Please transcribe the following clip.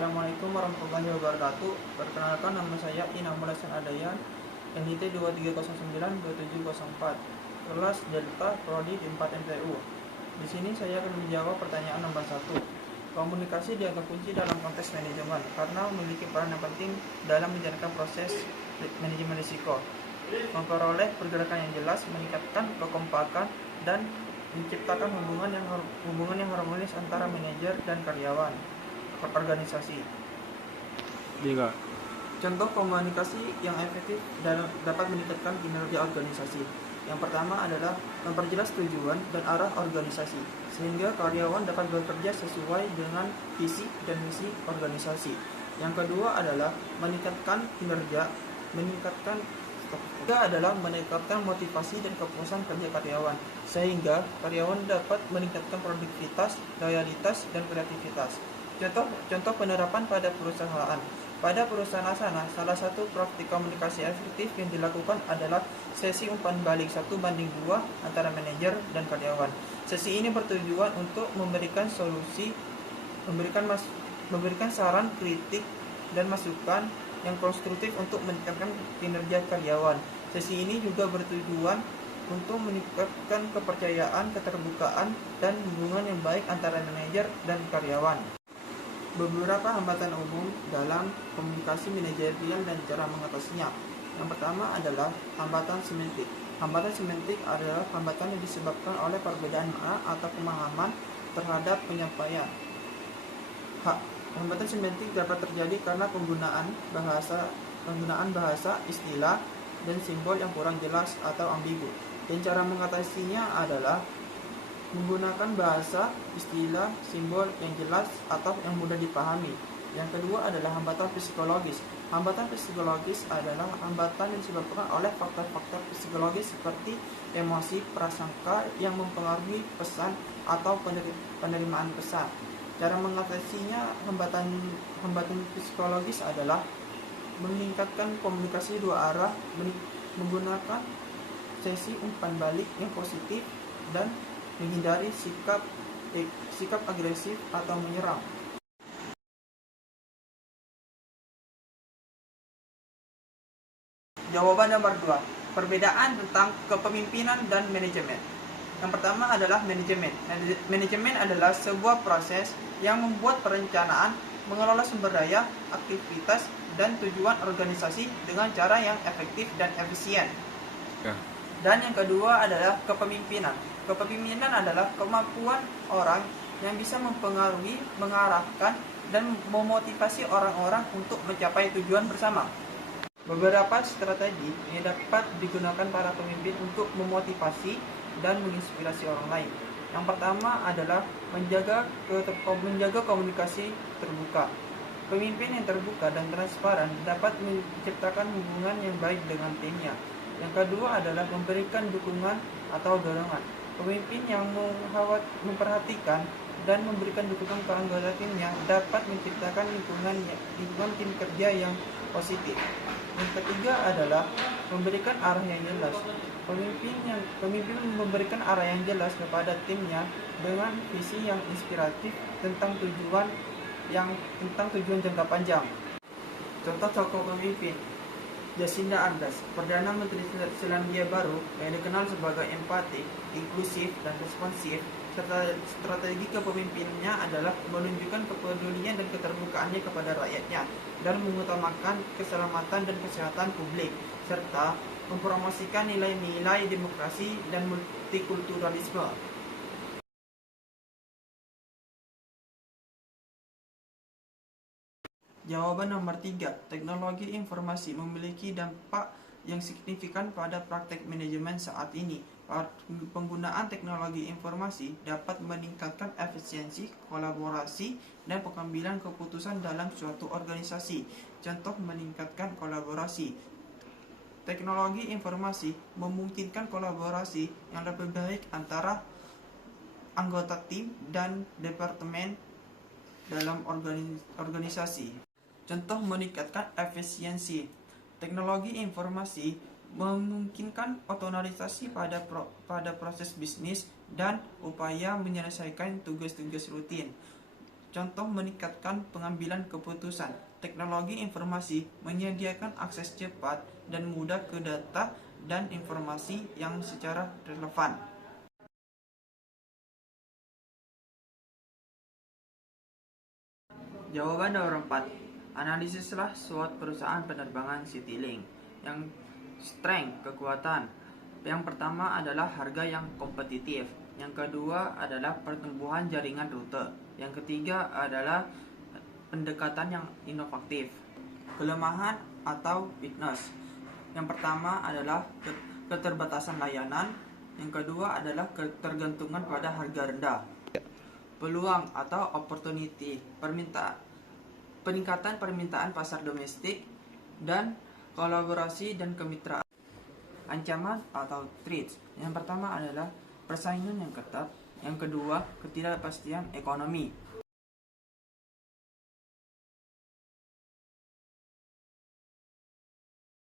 Assalamualaikum warahmatullahi wabarakatuh. Perkenalkan, nama saya Inamul Hasan Adayan, NIT 23092704, kelas Delta Prodi di 4 MTU. Di sini saya akan menjawab pertanyaan nomor 1. Komunikasi dianggap kunci dalam konteks manajemen karena memiliki peran yang penting dalam menjalankan proses manajemen risiko, memperoleh pergerakan yang jelas, meningkatkan kekompakan, dan menciptakan hubungan yang harmonis antara manajer dan karyawan organisasi. 3. Contoh komunikasi yang efektif dapat meningkatkan kinerja organisasi. Yang pertama adalah memperjelas tujuan dan arah organisasi, sehingga karyawan dapat bekerja sesuai dengan visi dan misi organisasi. Yang kedua adalah meningkatkan motivasi dan kepuasan kerja karyawan, sehingga karyawan dapat meningkatkan produktivitas, loyalitas, dan kreativitas. Contoh penerapan pada perusahaan. Pada perusahaan Asana, salah satu praktik komunikasi efektif yang dilakukan adalah sesi umpan balik 1:2 antara manajer dan karyawan. Sesi ini bertujuan untuk memberikan saran, kritik, dan masukan yang konstruktif untuk meningkatkan kinerja karyawan. Sesi ini juga bertujuan untuk meningkatkan kepercayaan, keterbukaan, dan hubungan yang baik antara manajer dan karyawan. Beberapa hambatan umum dalam komunikasi manajerial dan cara mengatasinya. Yang pertama adalah hambatan semantik. Hambatan semantik adalah hambatan yang disebabkan oleh perbedaan makna atau pemahaman terhadap penyampaian. Hambatan semantik dapat terjadi karena penggunaan bahasa, istilah, dan simbol yang kurang jelas atau ambigu. Dan cara mengatasinya adalah menggunakan bahasa, istilah, simbol yang jelas atau yang mudah dipahami. Yang kedua adalah hambatan psikologis. Hambatan psikologis adalah hambatan yang disebabkan oleh faktor-faktor psikologis seperti emosi, prasangka yang mempengaruhi pesan atau penerimaan pesan. Cara mengatasinya hambatan psikologis adalah meningkatkan komunikasi dua arah, menggunakan sesi umpan balik yang positif, dan menghindari sikap agresif atau menyerang. Jawaban nomor 2. Perbedaan tentang kepemimpinan dan manajemen. Yang pertama adalah manajemen. Manajemen adalah sebuah proses yang membuat perencanaan, mengelola sumber daya, aktivitas, dan tujuan organisasi dengan cara yang efektif dan efisien. Dan yang kedua adalah kepemimpinan. Kepemimpinan adalah kemampuan orang yang bisa mempengaruhi, mengarahkan, dan memotivasi orang-orang untuk mencapai tujuan bersama. Beberapa strategi yang dapat digunakan para pemimpin untuk memotivasi dan menginspirasi orang lain. Yang pertama adalah menjaga komunikasi terbuka. Pemimpin yang terbuka dan transparan dapat menciptakan hubungan yang baik dengan timnya. Yang kedua adalah memberikan dukungan atau dorongan. Pemimpin yang memperhatikan dan memberikan dukungan ke anggota timnya dapat menciptakan lingkungan tim kerja yang positif. Yang ketiga adalah memberikan arah yang jelas. Pemimpin memberikan arah yang jelas kepada timnya dengan visi yang inspiratif tentang tujuan jangka panjang. Contoh tokoh pemimpin: Jacinda Ardern, Perdana Menteri Selandia Baru yang dikenal sebagai empatik, inklusif, dan responsif. Strategi kepemimpinannya adalah menunjukkan kepedulian dan keterbukaannya kepada rakyatnya dan mengutamakan keselamatan dan kesehatan publik, serta mempromosikan nilai-nilai demokrasi dan multikulturalisme. Jawaban nomor 3. Teknologi informasi memiliki dampak yang signifikan pada praktek manajemen saat ini. Penggunaan teknologi informasi dapat meningkatkan efisiensi, kolaborasi, dan pengambilan keputusan dalam suatu organisasi. Contoh meningkatkan kolaborasi. Teknologi informasi memungkinkan kolaborasi yang lebih baik antara anggota tim dan departemen dalam organisasi. Contoh meningkatkan efisiensi. Teknologi informasi memungkinkan otomatisasi pada proses bisnis dan upaya menyelesaikan tugas-tugas rutin. Contoh meningkatkan pengambilan keputusan. Teknologi informasi menyediakan akses cepat dan mudah ke data dan informasi yang secara relevan. Jawaban nomor 4. Analisislah SWOT perusahaan penerbangan Citylink. Yang strength, kekuatan. Yang pertama adalah harga yang kompetitif. Yang kedua adalah pertumbuhan jaringan rute. Yang ketiga adalah pendekatan yang inovatif. Kelemahan atau weakness. Yang pertama adalah keterbatasan layanan. Yang kedua adalah ketergantungan pada harga rendah. Peluang atau opportunity, peningkatan permintaan pasar domestik dan kolaborasi dan kemitraan. Ancaman atau threats, yang pertama adalah persaingan yang ketat, yang kedua ketidakpastian ekonomi,